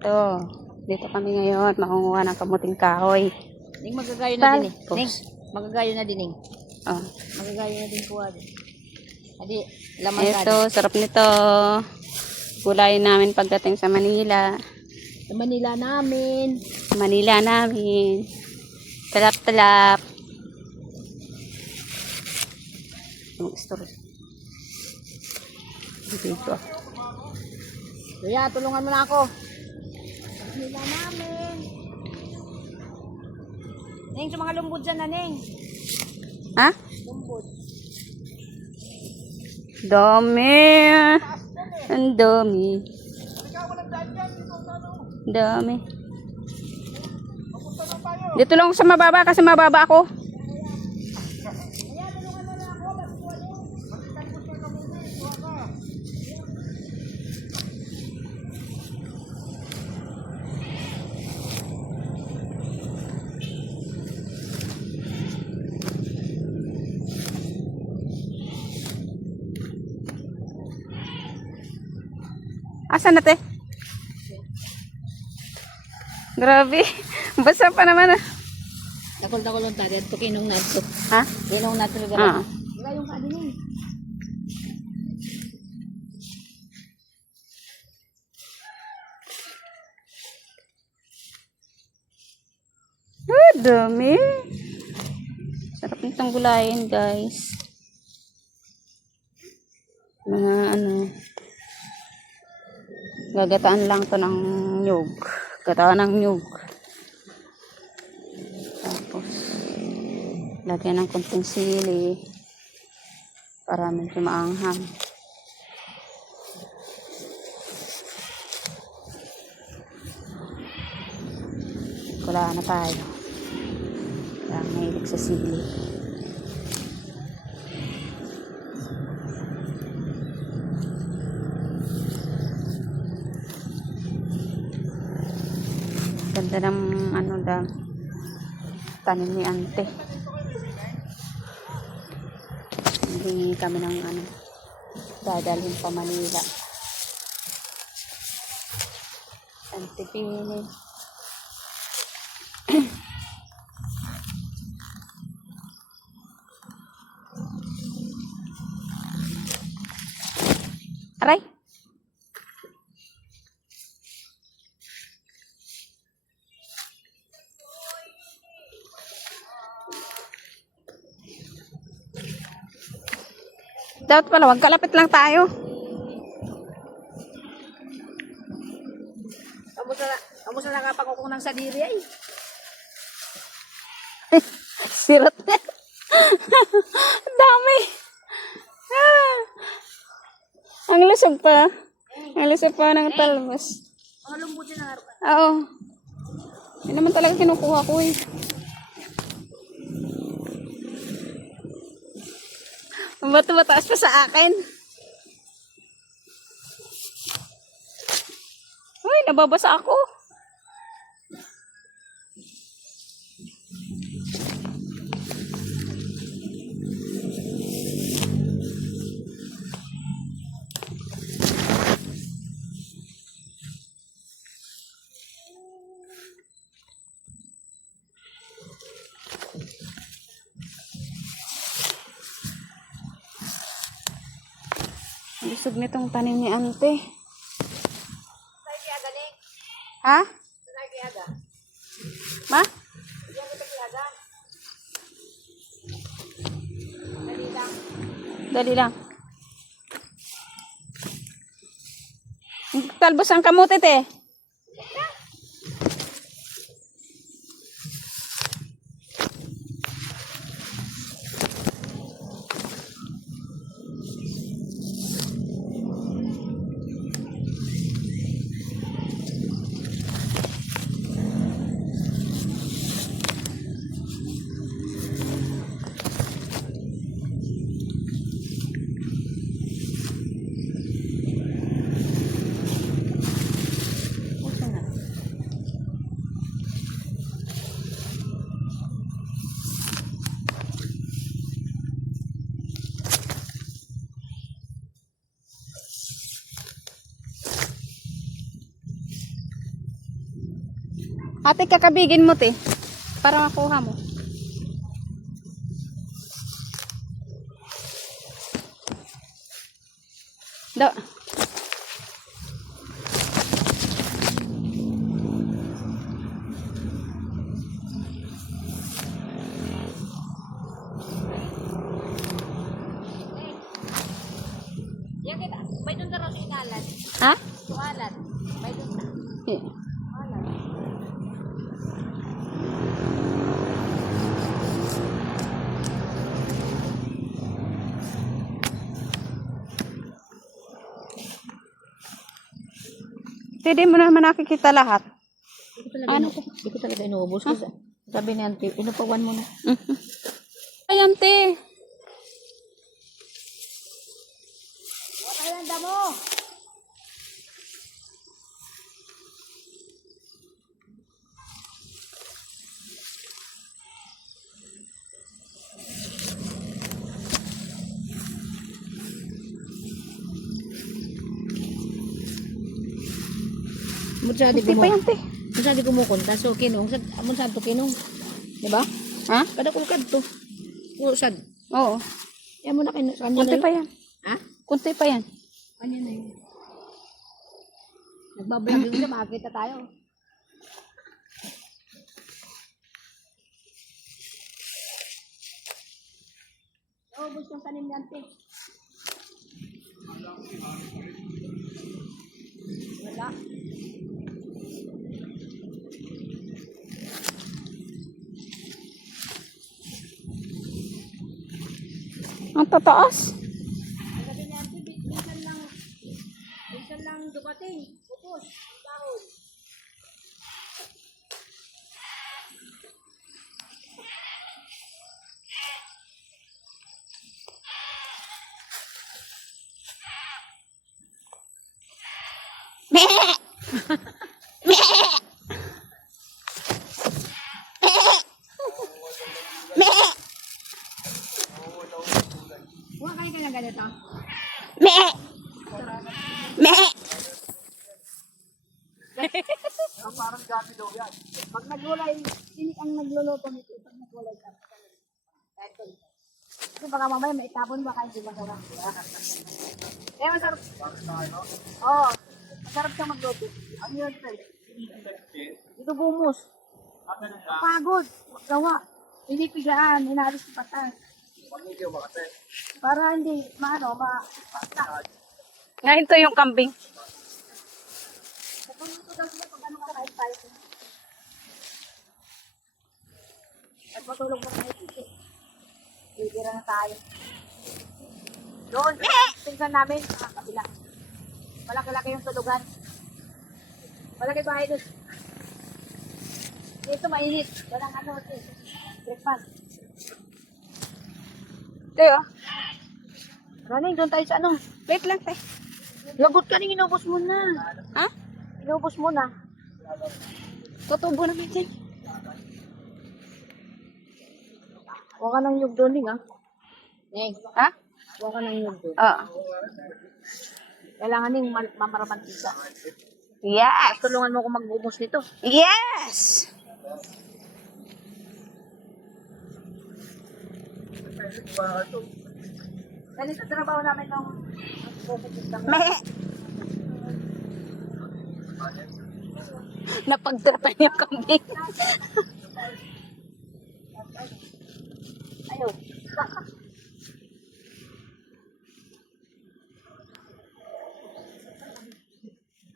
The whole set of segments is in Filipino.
Ito. Dito kami ngayon. Makunguha ng kamuting kahoy. Ning magagayo na din eh. Tapos. Ning, magagayo na din eh. Oh. Magagayo na din po adi. Adi, laman ka. Ito, sarap nito. Gulayin namin pagdating sa Manila. Sa Manila namin. Manila namin. Talap-talap. Mag-story. Dito. Kuya, tulungan mo na ako. Sa Manila namin. Ning, sa mga lumbod dyan na, Ning. Ha? Lumbod. Dami. Ang dami. Dami. Dito lang sa mababa kasi mababa ako. Asan na te? Grabe. Basa pa naman ah. Takol-takol lang tayo. Ito kinong na ito. Ha? Kinong na ito. Ah. Wala yung kaadi, Ning. Dami. Sarap nitong gulayin, guys. Mga ano. Gagataan lang to ng nyug. Gataan ng nyug. Tapos, lagyan ng konting sili. Para medyo maanghang. Wala na tayo. Ang mahilig sa sili. Ganda ng ano daw tanim ni ante. Hindi kami ng ano dadalhin pa Manila. Ante pili. Aray. Dapat pala, wag kalapit lang tayo. Kamusta na kapag-ukong ng sadiri ay? Sirot na. Dami. Ah. Ang lusog pa. Ang lusog pa ng talbos. Mga lumbod dyan na harukan. Oo. Yan naman talaga kinukuha ko eh. Ba't mataas pa sa akin? Uy, nababasa ako. Lusog nitong tanim ni ante. Sa'yo kaya galing? Ha? Sa'yo kaya ga? Ma? Diyan kita kaya ga? Dali lang. Dali lang. Talbos ang kamote te. Ate, kakabigin mo, te. Para makuha mo. Do. Yan kita. May doon na raw sa inalan. Ha? Sualan. May doon na. Yeah. Sualan. Hindi mo naman nakikita lahat. Ano to? Hindi ko talaga inuubos. Kasi sabi ni auntie, inupawan mo na. Ayan, te. Pakalanda mo! Mutsa di Kunti pa yan, te. Mutsa di kumukunta. So, kinong. Mutsa to kinong. Diba? Ha? Kada kulkad to. Usad. Oo. Yan mo na kanya Kunti na pa yun. yan. Ha? Kunti pa yan. Kanya na yun. Nagbablog yung siya, makakita tayo. Naubos ng tanim ni ante. Wala. Ang tataas. Sabi ni ante, minsan lang dumating. Upos, ang dahon. Huwag kayo ka na ganito. Me! Me! Parang gabi daw yan. Pag naglulay, sinik ang nagluluto nito. Pag naglulay ka. Kasi baka mamaya may itapon baka hindi masarap. Eh, masarap. Oo. Masarap siyang magluto. Ano yun, Trey? Ito gumus. Pagod. Gawa. Pinipigaan. Inaalis yung patas. Para hindi, pasta. Ngayon to yung kambing. Napunto daw siya pag ano ka kahit tayo. At matulog na tayo dito. Bibira na tayo. Doon, tingnan namin sa kabila. Malaki-laki yung tulugan. Malaki bahay doon. Dito mainit. Walang ano, breakfast. Te, oh. Running, doon tayo sa ano. Wait lang, te. Lagot ka rin, inubos mo na. Ha? Inubos mo na. Tutubo naman dyan. Huwag ka nang yug doon, ha? Ha? Huwag ka nang yug doon. Oo. Kailangan ning mamaramantika. Yes! Tulungan mo ko mag-ubos nito. Yes! Ganito trabaho namin nung Me! Napagtrapan yung kambing. ayun.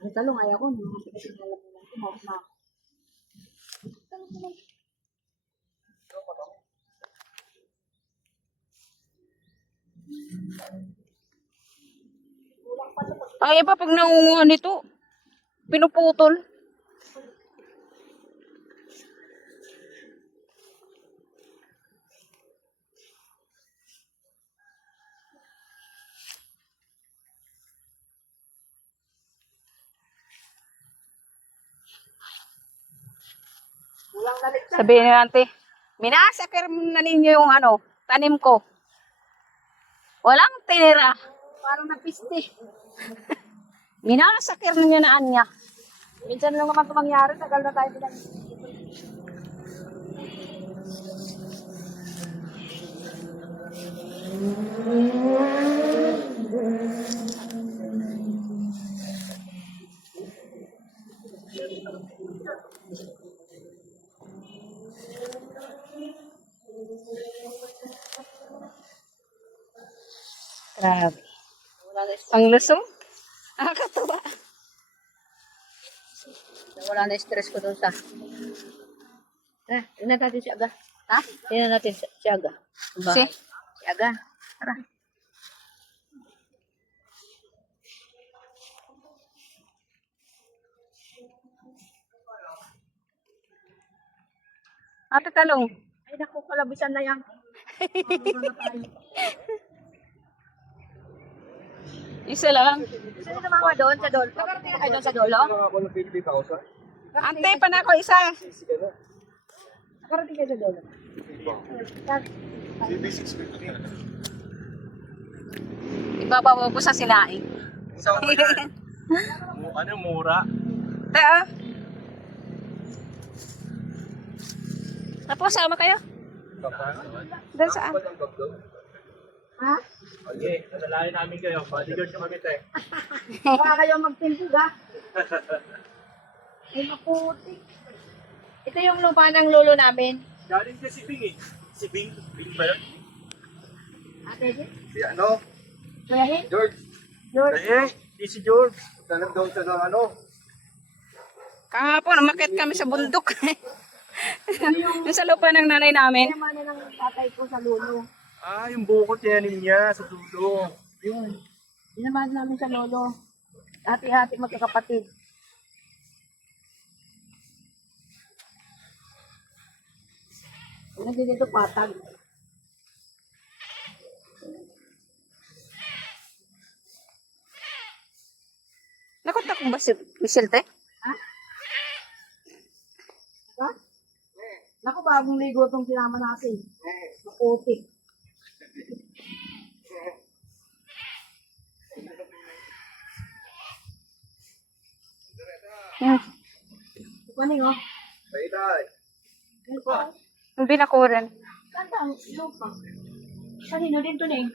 Ang talong ayaw ko. Kasi alam mo lang. Tumawag na ako. Ang iba pag nangunguha nito, pinuputol. Kulang galit ka. Sabihin nyo ante, minasakir na ninyo yung ano, tanim ko. Walang tinira. Parang napiste. Minasakir ninyo na anya. Minsan lang naman ito mangyari, tagal na tayo pinag. Grabe. Wala na, Ang lusong. Nakakatawa. wala na stress ko dun sa. Tingnan natin si Aga. Ha? Tingnan natin si Aga. Si? Si Aga. Tara. Ate Talong. Ay, naku, kalabisan na yan. Isa lang. Sino na mga doon sa dolo? Nakarating na kayo doon sa dolo? Ante, pa na ako isa. Nakarating kayo sa dolo? Ibabaw ko sa sinaing. Ano, mura? Teo. Tapos, sama kayo? Doon saan? Ha? Okay, nadalayan namin kayo. Bodyguard sa kami, te. Baka kayo magtimpug, ha? Ay, maputi. Ito yung lupa ng lolo namin. Galing ka si Bing eh. Si Bing? Bing ba yun? Ate, Si ano? Kuya Hin? George. George. Eh, si George. Tanong daw sa ano? Kahapon, umakit kami sa bundok. Yung sa lupa ng nanay namin. Naman na ng tatay ko sa lolo. Ah, yung bukot yan niya sa dulo. Yun. Dinamahan namin sa lolo. Hati-hati magkakapatid. Nandito dito patag. Nakunta kong ba si Michelle, te? Ha? Ha? Naku, bagong ligo itong sinama natin. Maputi. Hmm. Kuning, oh. Paitay. Ano pa? Yung binakuran. Ganda ang lupa. Kanino din to, Ning?